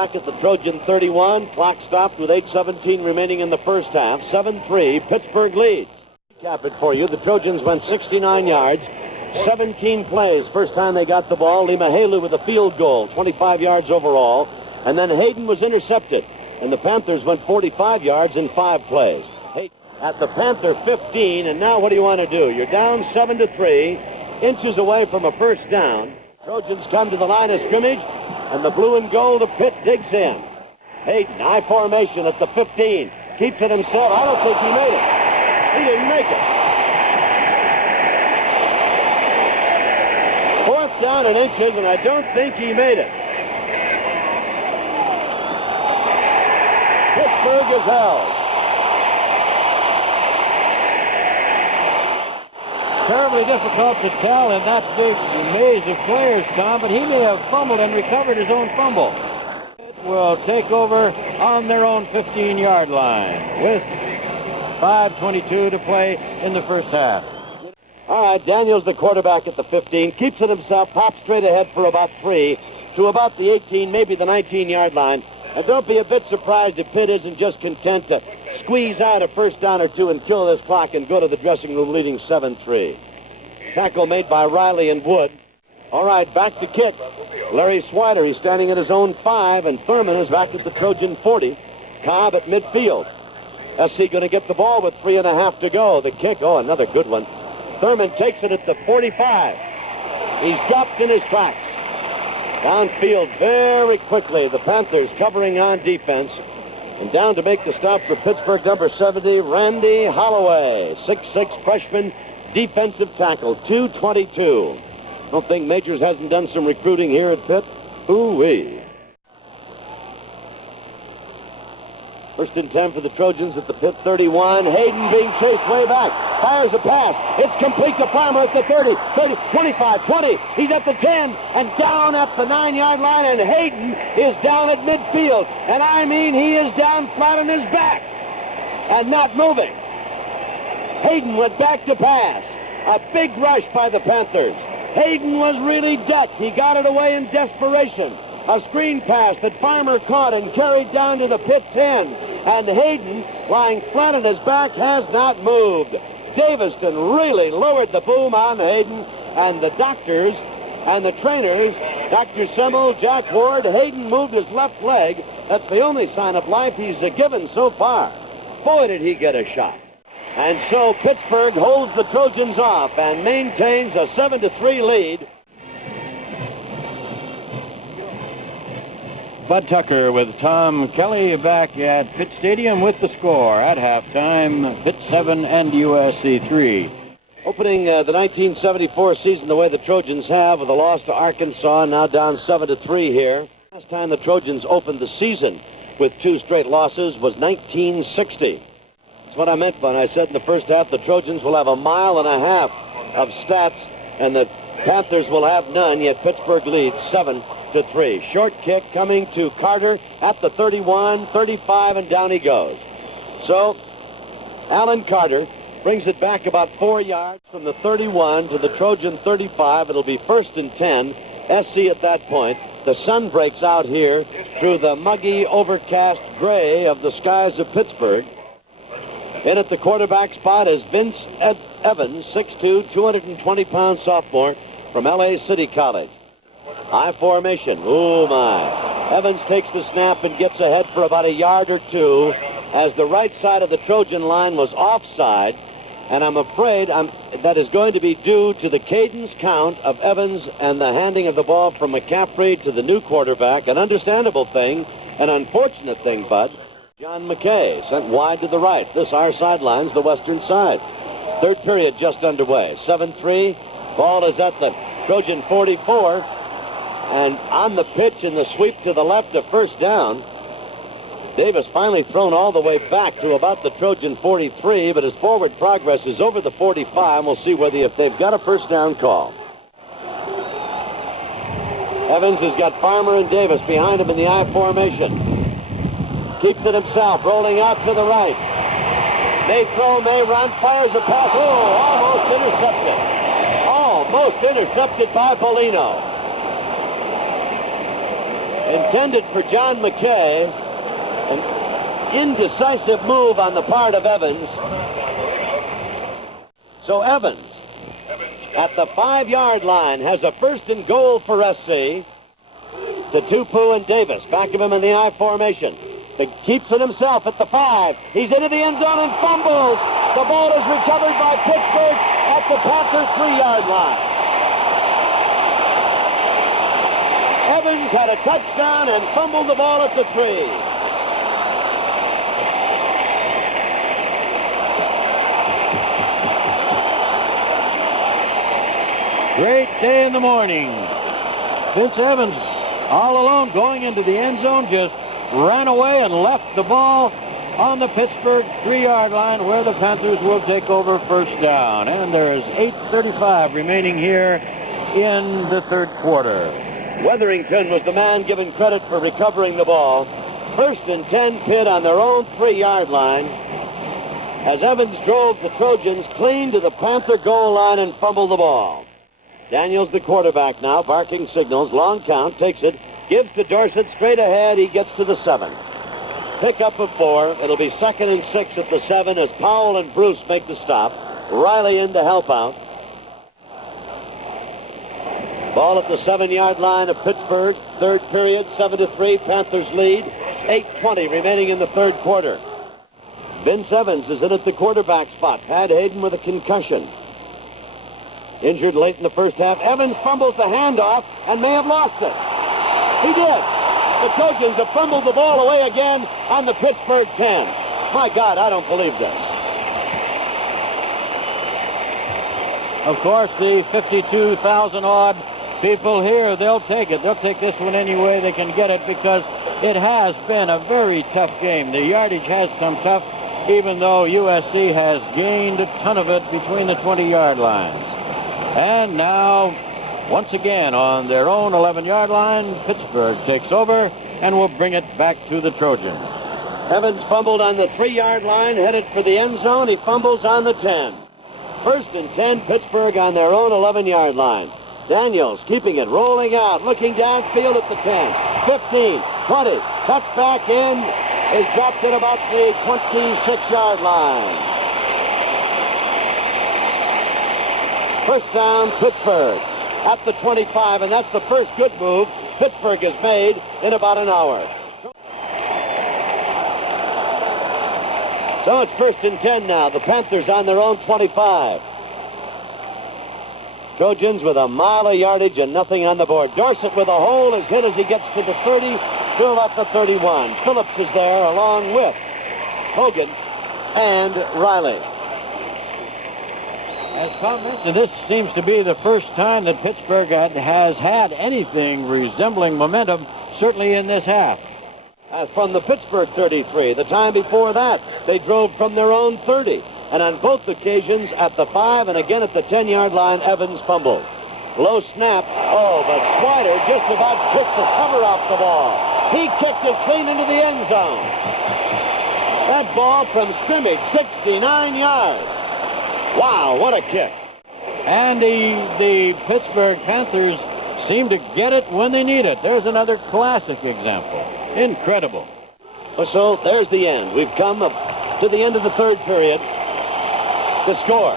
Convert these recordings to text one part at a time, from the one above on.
back at the Trojan 31. Clock stopped with 8:17 remaining in the first half. 7-3, Pittsburgh leads. Cap it for you. The Trojans went 69 yards, 17 plays. First time they got the ball. Limahelu with a field goal, 25 yards overall. And then Hayden was intercepted. And the Panthers went 45 yards in 5 plays. At the Panther 15, and now what do you want to do? You're down 7-3, inches away from a first down. Trojans come to the line of scrimmage, and the blue and gold of Pitt digs in. Hayden, high formation at the 15. Keeps it himself. I don't think he made it. He didn't make it. 4th down and inches, and I don't think he made it. Pittsburgh is held. Terribly difficult to tell in that big maze of players, Tom, but he may have fumbled and recovered his own fumble. Will take over on their own 15-yard line with 5:22 to play in the first half. All right, Daniels, the quarterback at the 15, keeps it himself, pops straight ahead for about 3 to about the 18, maybe the 19-yard line. And don't be a bit surprised if Pitt isn't just content to squeeze out a first down or 2 and kill this clock and go to the dressing room leading 7-3. Tackle made by Riley and Wood. All right, back to kick. Larry Swider, he's standing at his own 5, and Thurman is back at the Trojan 40. Cobb at midfield. SC going to get the ball with 3.5 to go. The kick, oh, another good one. Thurman takes it at the 45. He's dropped in his tracks. Downfield very quickly. The Panthers covering on defense. And down to make the stop for Pittsburgh, number 70, Randy Holloway. 6'6", freshman defensive tackle, 222. Don't think Majors hasn't done some recruiting here at Pitt? Ooh-wee. 1st and 10 for the Trojans at the Pitt 31. Hayden being chased way back. Fires a pass. It's complete to Farmer at the 30, 25, 20. He's at the 10 and down at the 9-yard line, and Hayden is down at midfield. And I mean, he is down flat on his back and not moving. Hayden went back to pass. A big rush by the Panthers. Hayden was really decked. He got it away in desperation. A screen pass that Farmer caught and carried down to the Pitt 10. And Hayden, lying flat on his back, has not moved. Daviston really lowered the boom on Hayden, and the doctors and the trainers, Dr. Semmel, Jack Ward, Hayden moved his left leg. That's the only sign of life he's given so far. Boy, did he get a shot. And so Pittsburgh holds the Trojans off and maintains a 7-3 lead. Bud Tucker with Tom Kelly back at Pitt Stadium with the score at halftime. Pitt 7 and USC 3. Opening the 1974 season the way the Trojans have with a loss to Arkansas, now down 7-3 here. Last time the Trojans opened the season with 2 straight losses was 1960. That's what I meant when I said in the first half the Trojans will have 1.5 miles of stats and the Panthers will have none, yet Pittsburgh leads 7-3. Short kick coming to Carter at the 31, 35, and down he goes. So Alan Carter brings it back about 4 yards from the 31 to the Trojan 35. It'll be 1st and 10. SC at that point. The sun breaks out here through the muggy, overcast gray of the skies of Pittsburgh. In at the quarterback spot is Vince Evans, 6'2", 220-pound sophomore from L.A. City College. High formation. Oh, my. Evans takes the snap and gets ahead for about 1 yard or 2 as the right side of the Trojan line was offside. And I'm afraid that is going to be due to the cadence count of Evans and the handing of the ball from McCaffrey to the new quarterback. An understandable thing, an unfortunate thing, Bud. John McKay sent wide to the right. This our sidelines, the western side. 3rd period just underway. 7-3. Ball is at the Trojan 44. And on the pitch in the sweep to the left, a first down. Davis finally thrown all the way back to about the Trojan 43, but his forward progress is over the 45. We'll see if they've got a first down call. Evans has got Farmer and Davis behind him in the I formation. Keeps it himself, rolling out to the right. May throw, may run, fires a pass. Oh, almost intercepted. Almost intercepted by Polino. Intended for John McKay. An indecisive move on the part of Evans. So Evans, at the 5-yard line, has a 1st and goal for SC. To Tupu and Davis. Back of him in the I formation. Keeps it himself at the 5. He's into the end zone and fumbles. The ball is recovered by Pittsburgh at the Panthers 3-yard line. Evans had a touchdown and fumbled the ball at the 3. Great day in the morning. Vince Evans, all alone, going into the end zone, just ran away and left the ball on the Pittsburgh 3-yard line where the Panthers will take over first down. And there's 8:35 remaining here in the third quarter. Weatherington was the man given credit for recovering the ball. 1st and 10, Pitt on their own 3-yard line, as Evans drove the Trojans clean to the Panther goal line and fumbled the ball. Daniels, the quarterback now, barking signals. Long count, takes it, gives to Dorsett straight ahead. He gets to the 7. Pickup of 4. It'll be 2nd and 6 at the 7 as Powell and Bruce make the stop. Riley in to help out. Ball at the 7-yard line of Pittsburgh. Third period, 7-3. Panthers lead. 8:20 remaining in the third quarter. Vince Evans is in at the quarterback spot. Pat Hayden with a concussion. Injured late in the first half. Evans fumbles the handoff and may have lost it. He did. The Trojans have fumbled the ball away again on the Pittsburgh 10. My God, I don't believe this. Of course, the 52,000-odd people here, they'll take it. They'll take this one any way they can get it because it has been a very tough game. The yardage has come tough, even though USC has gained a ton of it between the 20-yard lines. And now, once again, on their own 11-yard line, Pittsburgh takes over and will bring it back to the Trojans. Evans fumbled on the 3-yard line, headed for the end zone. He fumbles on the 10. 1st and 10, Pittsburgh on their own 11-yard line. Daniels keeping it, rolling out, looking downfield at the 10, 15, 20. Tucked back in, is dropped at about the 26-yard line. First down, Pittsburgh at the 25, and that's the first good move Pittsburgh has made in about an hour. So it's 1st and 10 now. The Panthers on their own 25. Trojans with a mile of yardage and nothing on the board. Dorsett with a hole is hit as he gets to the 30, to about the 31. Phillips is there along with Hogan and Riley. As Tom mentioned, this seems to be the first time that Pittsburgh has had anything resembling momentum, certainly in this half. From the Pittsburgh 33. The time before that, they drove from their own 30. And on both occasions, at the 5 and again at the 10-yard line, Evans fumbled. Low snap. Oh, but Swider just about took the cover off the ball. He kicked it clean into the end zone. That ball from scrimmage, 69 yards. Wow, what a kick. And the Pittsburgh Panthers seem to get it when they need it. There's another classic example. Incredible. So there's the end. We've come up to the end of the third period. The score,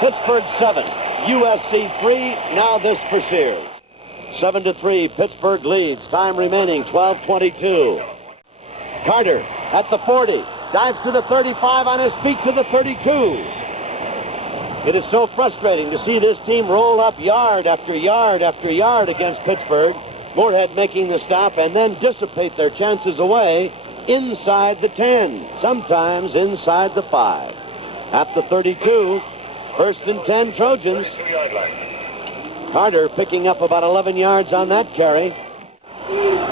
Pittsburgh 7, USC 3. Now this for Sears. 7-3, Pittsburgh leads. Time remaining, 12:22. Carter at the 40. Dives to the 35, on his feet to the 32. It is so frustrating to see this team roll up yard after yard after yard against Pittsburgh. Moorhead making the stop and then dissipate their chances away inside the 10, sometimes inside the 5. At the 32, 1st and 10 Trojans. Carter picking up about 11 yards on that carry.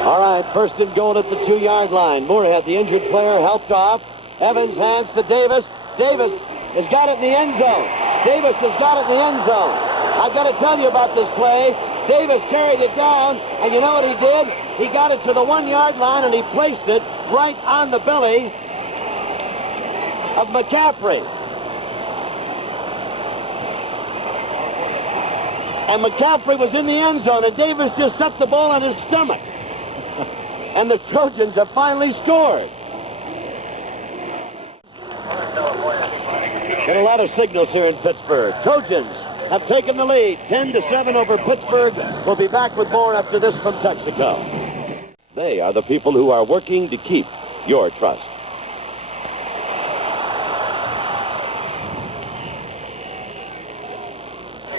All right, 1st and goal at the 2-yard line. Moorhead, the injured player, helped off. Evans hands to Davis. Davis has got it in the end zone. Davis has got it in the end zone. I've got to tell you about this play. Davis carried it down, and you know what he did? He got it to the 1-yard line, and he placed it right on the belly of McCaffrey. And McCaffrey was in the end zone, and Davis just set the ball on his stomach. And the Trojans have finally scored. Get a lot of signals here in Pittsburgh. Trojans have taken the lead, 10-7 over Pittsburgh. We'll be back with more after this from Texaco. They are the people who are working to keep your trust.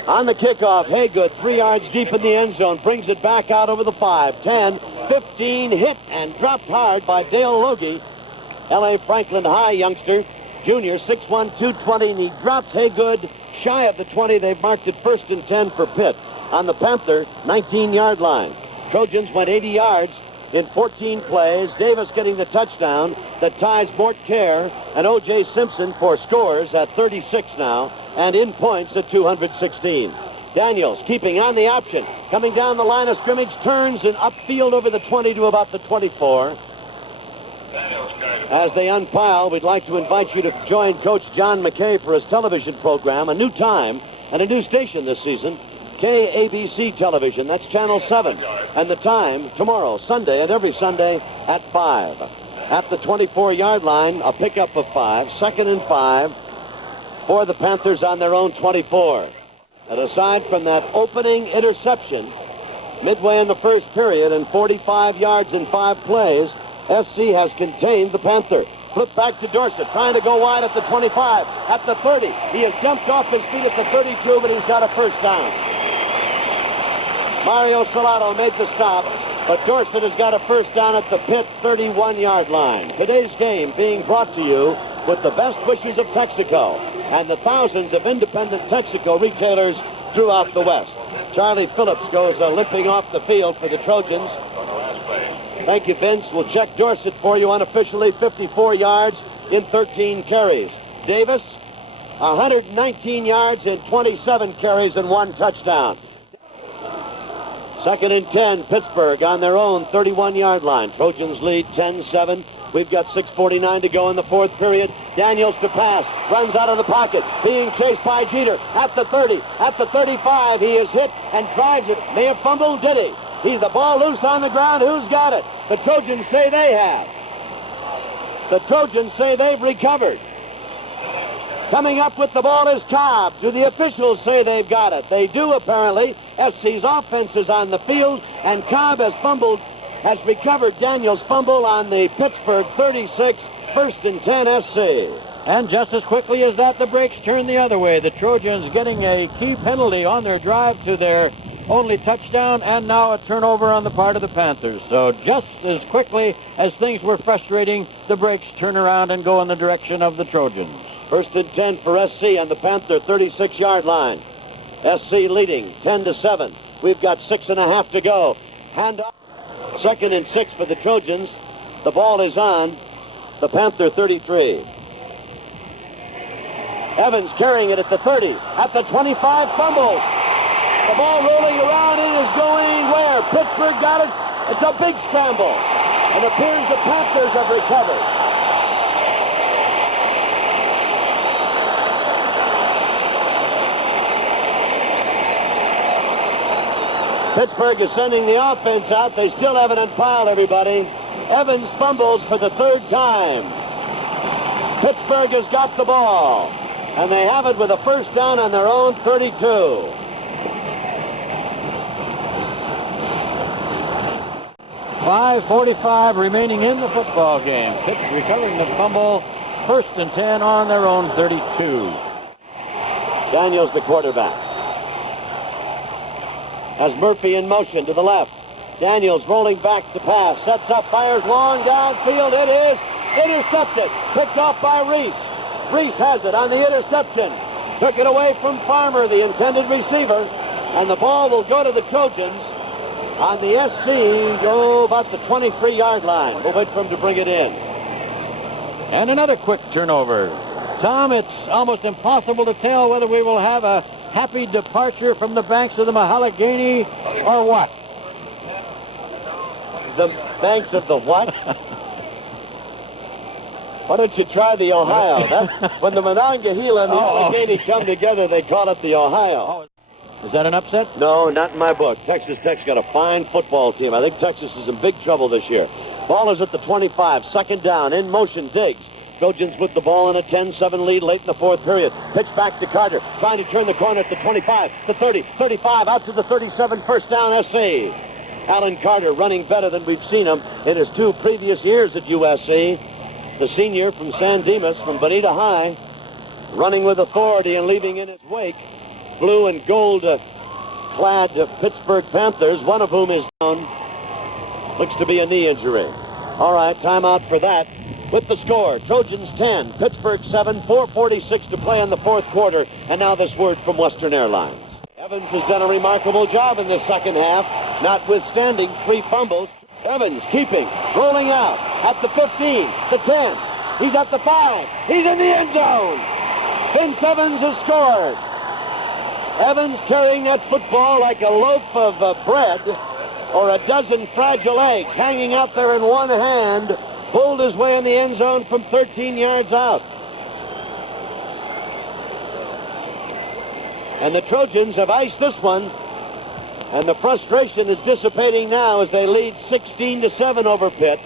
On the kickoff, Haygood, 3 yards deep in the end zone, brings it back out over the 5, 10, 15, hit and dropped hard by Dale Logie. L.A. Franklin High youngster, junior, 6'1", 220, and he drops Haygood shy of the 20. They've marked it 1st and 10 for Pitt on the Panther 19-yard line. Trojans went 80 yards in 14 plays. Davis getting the touchdown that ties Mort Kerr and O.J. Simpson for scores at 36 now, and in points at 216. Daniels keeping on the option, coming down the line of scrimmage, turns and upfield over the 20 to about the 24. As they unpile, we'd like to invite you to join Coach John McKay for his television program, a new time and a new station this season, KABC Television. That's Channel 7. And the time tomorrow, Sunday, and every Sunday at 5. At the 24-yard line, a pickup of 5, 2nd and 5 for the Panthers on their own 24. And aside from that opening interception, midway in the first period and 45 yards in 5 plays, SC has contained the Panther. Flip back to Dorsett, trying to go wide at the 25, at the 30. He has jumped off his feet at the 32, but he's got a first down. Mario Salato made the stop, but Dorsett has got a first down at the Pitt 31-yard line. Today's game being brought to you with the best wishes of Texaco and the thousands of independent Texaco retailers throughout the West. Charlie Phillips goes limping off the field for the Trojans. Thank you, Vince. We'll check Dorsett for you unofficially. 54 yards in 13 carries. Davis, 119 yards in 27 carries and 1 touchdown. 2nd and 10, Pittsburgh on their own 31-yard line. Trojans lead 10-7. We've got 6:49 to go in the 4th period. Daniels to pass, runs out of the pocket, being chased by Jeter at the 30, at the 35. He is hit and drives it. May have fumbled, did he? He's the ball loose on the ground. Who's got it? The Trojans say they have. The Trojans say they've recovered. Coming up with the ball is Cobb. Do the officials say they've got it? They do, apparently. SC's offense is on the field, and Cobb has recovered Daniels' fumble on the Pittsburgh 36, 1st and 10 SC. And just as quickly as that, the brakes turn the other way. The Trojans getting a key penalty on their drive to their only touchdown, and now a turnover on the part of the Panthers. So just as quickly as things were frustrating, the brakes turn around and go in the direction of the Trojans. 1st and 10 for SC on the Panther 36-yard line. SC leading 10-7. We've got 6.5 to go. Hand off. 2nd and 6 for the Trojans. The ball is on the Panther 33. Evans carrying it at the 30. At the 25, fumbles. The ball rolling around. It is going where? Pittsburgh got it. It's a big scramble. It appears the Panthers have recovered. Pittsburgh is sending the offense out. They still haven't unpiled everybody. Evans fumbles for the 3rd time. Pittsburgh has got the ball, and they have it with a first down on their own 32. .5:45 remaining in the football game. Pitt recovering the fumble. 1st and 10 on their own 32. Daniels, the quarterback, has Murphy in motion to the left. Daniels rolling back to pass. Sets up, fires long downfield. It is intercepted. Picked off by Reese. Reese has it on the interception. Took it away from Farmer, the intended receiver. And the ball will go to the Trojans on the SC, about the 23-yard line. We'll wait for him to bring it in. And another quick turnover. Tom, it's almost impossible to tell whether we will have a happy departure from the banks of the Mahalagani or what? The banks of the what? Why don't you try the Ohio? That's when the Monongahela and the Allegheny come together, they call it the Ohio. Is that an upset? No, not in my book. Texas Tech's got a fine football team. I think Texas is in big trouble this year. Ball is at the 25. Second down. In motion, Diggs. Trojans with the ball in a 10-7 lead late in the fourth period. Pitch back to Carter, trying to turn the corner at the 25, the 30, 35, out to the 37, first down, SC. Alan Carter running better than we've seen him in his 2 previous years at USC. The senior from San Dimas, from Bonita High, running with authority and leaving in his wake blue and gold clad Pittsburgh Panthers, one of whom is down. Looks to be a knee injury. All right, timeout for that. With the score, Trojans 10, Pittsburgh 7, 4:46 to play in the fourth quarter. And now this word from Western Airlines. Evans has done a remarkable job in the second half, notwithstanding 3 fumbles. Evans keeping, rolling out at the 15, the 10. He's at the 5. He's in the end zone. Vince Evans has scored. Evans carrying that football like a loaf of bread or a dozen fragile eggs hanging out there in one hand, pulled his way in the end zone from 13 yards out. And the Trojans have iced this one, and the frustration is dissipating now as they lead 16-7 over Pitt,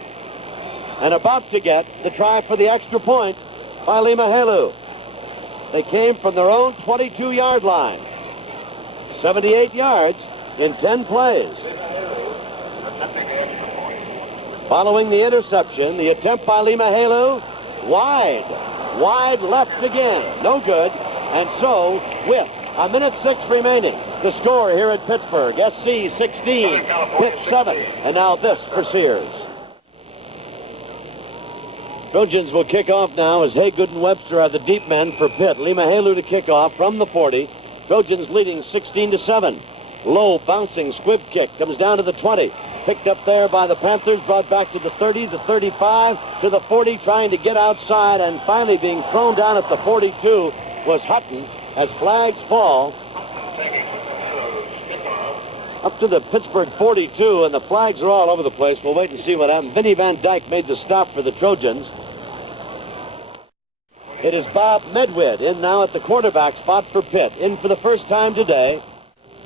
and about to get the try for the extra point by Limahelu. They came from their own 22-yard line. 78 yards in 10 plays. Following the interception, the attempt by Limahelu, wide left again, no good. And so, with a minute 6 remaining, the score here at Pittsburgh, SC 16, Pitt 7, and now this for Sears. Trojans will kick off now as Haygood and Webster are the deep men for Pitt. Limahelu to kick off from the 40. Trojans leading 16-7. Low bouncing squib kick comes down to the 20. Picked up there by the Panthers, brought back to the 30, the 35, to the 40, trying to get outside, and finally being thrown down at the 42 was Hutton as flags fall. Up to the Pittsburgh 42, and the flags are all over the place. We'll wait and see what happens. Vinny Van Dyke made the stop for the Trojans. It is Bob Medwid in now at the quarterback spot for Pitt. In for the first time today.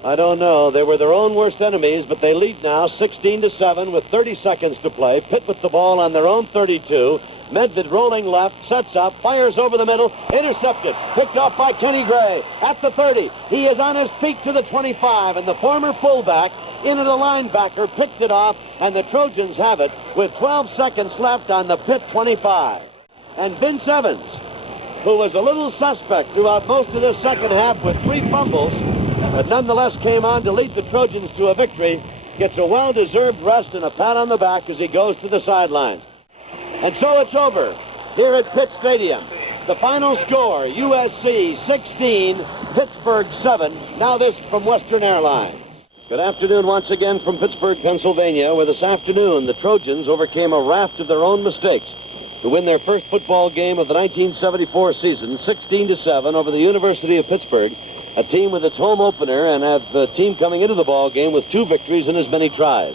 I don't know. They were their own worst enemies, but they lead now 16-7 with 30 seconds to play. Pitt with the ball on their own 32. Medved rolling left, sets up, fires over the middle, intercepted, picked off by Kenny Gray at the 30. He is on his feet to the 25, and the former fullback in at a linebacker picked it off, and the Trojans have it with 12 seconds left on the Pitt 25. And Vince Evans, who was a little suspect throughout most of the second half with 3 fumbles, but nonetheless came on to lead the Trojans to a victory, gets a well-deserved rest and a pat on the back as he goes to the sidelines. And so it's over here at Pitt Stadium. The final score, USC 16, Pittsburgh 7. Now this from Western Airlines. Good afternoon once again from Pittsburgh, Pennsylvania, where this afternoon the Trojans overcame a raft of their own mistakes to win their first football game of the 1974 season, 16-7 over the University of Pittsburgh, a team with its home opener and have a team coming into the ball game with 2 victories in as many tries.